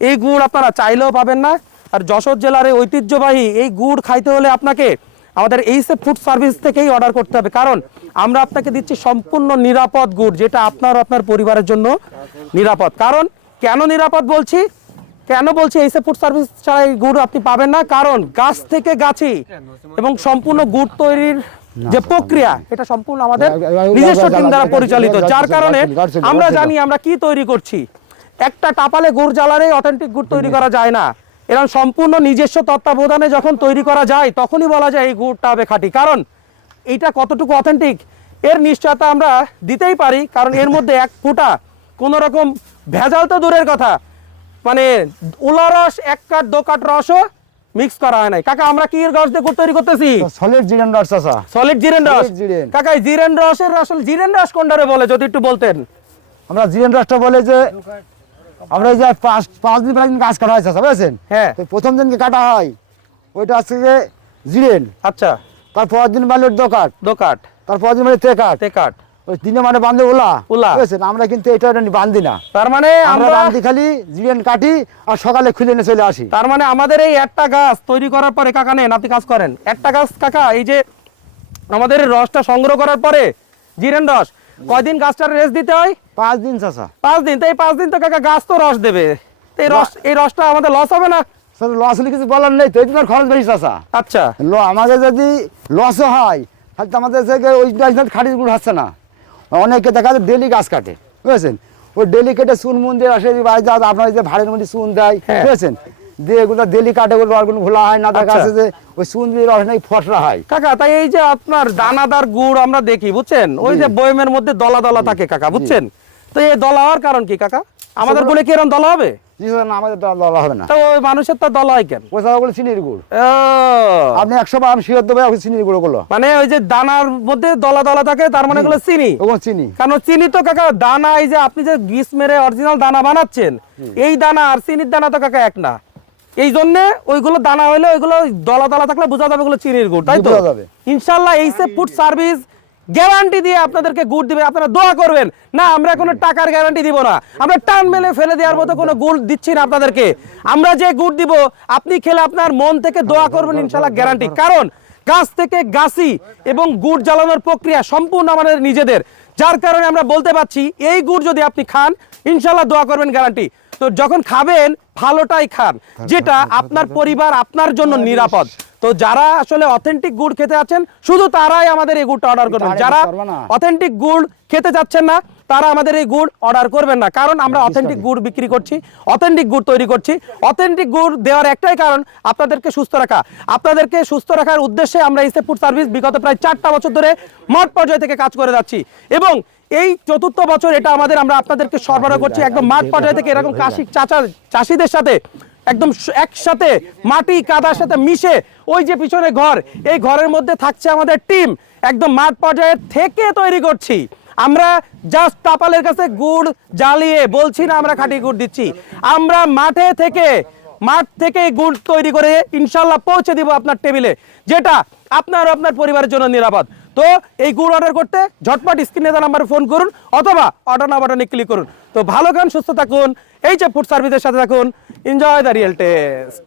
এই গুড় আপনারা চাইলেও পাবেন না। আর যশোর জেলার ঐতিহ্যবাহী এই গুড় খাইতে হলে আপনাকে আমাদের এইসে ফুড সার্ভিস থেকেই অর্ডার করতে হবে। কারণ আমরা আপনাকে দিচ্ছি সম্পূর্ণ নিরাপদ গুড়, যেটা আপনার আপনার পরিবারের জন্য নিরাপদ। কারণ কেন নিরাপদ বলছি? কেন বলছি এইসে ফুড সার্ভিস ছাড়া এই গুড় আপনি পাবেন না? কারণ গাছ থেকে গাছি এবং সম্পূর্ণ গুড় তৈরির যে প্রক্রিয়া, এটা সম্পূর্ণ আমাদের নিজস্ব টিম দ্বারা পরিচালিত। যার কারণে আমরা জানি আমরা কি তৈরি করছি। একটা টাপালে গুড় জ্বালারে অথেন্টিক গুড় তৈরি করা যায় না। এরকম সম্পূর্ণ নিজস্ব তত্ত্বাবধানে যখন তৈরি করা যায় তখনই বলা যায় এই গুড়টা হবে খাঁটি। কারণ এইটা কতটুকু অথেন্টিক এর নিশ্চয়তা আমরা দিতেই পারি কারণ এর মধ্যে এক ফুটা কোনো রকম ভেজাল তো দূরের কথা। মানে উলা রস এক কাঠ দো কাঠ রসও মিক্স করা হয় নাই। কাকা আমরা কি এর রস দিয়ে গুড় তৈরি করতেছি? সলিড জিরেন রস চাচা। সলিড জিরেন রস। কাকা জিরেন রসের আসলে জিরেন রস কোনটারে বলে যদি একটু বলতেন? আমরা জিরেন রসটা বলে যে আমরা এই যে পাঁচ পাঁচ দিন দিন গাছ কাটা হয় বুঝেছেন হ্যাঁ। তো প্রথম দিনকে কাটা হয় ওইটা হচ্ছে গিয়ে জিরেন। আচ্ছা। তারপর দিন বালির দোকাট। দো কাঠ তারপর দিন মানে তে কাঠ তে কাঠ ওই তিনে মানে বান্ধে ওলা ওলা। বুঝেছেন আমরা কিন্তু এটা বান্ধি না। তার মানে আমরা বান্ধি খালি জিরেন কাটি আর সকালে খুলে নিয়ে চলে আসি। তার মানে আমাদের এই একটা গাছ তৈরি করার পরে কাকা নেন আপনি কাজ করেন। একটা গাছ কাকা এই যে আমাদের এই রসটা সংগ্রহ করার পরে জিরেন রস কয়দিন গাছটার রেস্ট দিতে হয়? পাঁচ দিন চাচা। পাঁচ দিন। তো এই পাঁচ দিন তো কাকা গাছ তো রস দেবে। এই রস এই রসটা আমাদের লস হবে না? স্যার লস হলে কিছু বলার নেই তো এই জন্য খরচ বেশি চাচা। আচ্ছা। ল আমাদের যদি লসও হয় তাহলে তো আমাদের ওই খাটি গুড় হচ্ছে না। অনেকে দেখা যায় ডেলি গাছ কাটে বুঝেছেন? ওই ডেলি কেটে চুন মুন দিয়ে আসে বাড়ি যা আপনার যে ভাড়ের মধ্যে চুন দেয় হ্যাঁ। বুঝেছেন? দিয়ে এগুলো ডেলি কাটে ভোলা হয় না। দেখা আচ্ছা। আছে যে ওই চুন দিয়ে রস নাকি ফসরা হয়। কাকা তাই এই যে আপনার দানাদার গুড় আমরা দেখি বুঝছেন? ওই যে বয়মের মধ্যে দলা দলা থাকে কাকা বুঝছেন? তো এই দলা হওয়ার কারণ কি কাকা? আমাদের কি এরকম দলা হবে? জি স্যার, না আমাদের দলা হবে না। তো ওই মানুষের তো দলা হয় কেন? ওই সাদাগুলো চিনির গুড়। আপনি একশো বার শিওর দেবে ওই চিনির গুঁড়ো গুলো মানে ওই যে দানার মধ্যে দলা দলা থাকে তার মানে চিনি। ওগুলো চিনি। কারণ চিনি তো কাকা দানা এই যে আপনি যে গ্রিস মেরে অরিজিনাল দানা বানাচ্ছেন এই দানা আর চিনির দানা তো কাকা এক না। এই জন্য ওইগুলো দানা হইলে ওইগুলো দলা দলা থাকলে বোঝা যাবে ওগুলো চিনির গুড় তাই তো? ইনশাল্লাহ এই সে ফুড সার্ভিস গ্যারান্টি দিয়ে আপনাদেরকে গুড় দিবে আপনারা দোয়া করবেন। না আমরা কোনো টাকার গ্যারান্টি দিব না। আমরা টান মেলে ফেলে দেওয়ার মতো কোনো গুড় দিচ্ছি না আপনাদেরকে। আমরা যে গুড় দিব আপনি খেলে আপনার মন থেকে দোয়া করবেন ইনশাল্লাহ গ্যারান্টি কারণ গাছ থেকে গাছি এবং গুড় জ্বালানোর প্রক্রিয়া সম্পূর্ণ আমাদের নিজেদের। যার কারণে আমরা বলতে পারছি এই গুড় যদি আপনি খান ইনশাল্লাহ দোয়া করবেন গ্যারান্টি তো যখন খাবেন ভালোটাই খান যেটা আপনার পরিবার আপনার জন্য নিরাপদ। তো যারা আসলে অথেন্টিক গুড় খেতে আছেন শুধু তারাই আমাদের এই গুড়টা অর্ডার করবেন। যারা অথেন্টিক গুড় খেতে যাচ্ছেন না তারা আমাদের এই গুড় অর্ডার করবেন না। কারণ আমরা অথেন্টিক গুড় বিক্রি করছি অথেন্টিক গুড় তৈরি করছি। অথেন্টিক গুড় দেওয়ার একটাই কারণ আপনাদেরকে সুস্থ রাখা। আপনাদেরকে সুস্থ রাখার উদ্দেশ্যে আমরা এই ফুড সার্ভিস বিগত প্রায় চারটা বছর ধরে মাঠ পর্যায় থেকে কাজ করে যাচ্ছি। এবং এই চতুর্থ বছর এটা আমাদের, আমরা আপনাদেরকে সরবরাহ করছি একদম মাঠ পর্যায় থেকে এরকম কাশি চাচা চাষিদের সাথে, একদম একসাথে মাটি, কাদার সাথে মিশে ওই যে পিছনে ঘর, এই ঘরের মধ্যে থাকছে আমাদের টিম। একদম মাঠ পর্যায়ের থেকে তৈরি করছি। আমরা জাস্ট টাপালের কাছে গুড় জ্বালিয়ে বলছি না আমরা খাঁটি গুড় দিচ্ছি। আমরা মাঠে থেকে, মাঠ থেকে গুড় তৈরি করে ইনশাল্লাহ পৌঁছে দিব আপনার টেবিলে, যেটা আপনার আপনার পরিবারের জন্য নিরাপদ। তো এই গুড় অর্ডার করতে ঝটপট স্ক্রিনে দেওয়া নাম্বারে ফোন করুন অথবা অর্ডার না বাটনে ক্লিক করুন। তো ভালো গান, সুস্থ থাকুন। এই যে ফুড সার্ভিসের সাথে থাকুন। Enjoy the real test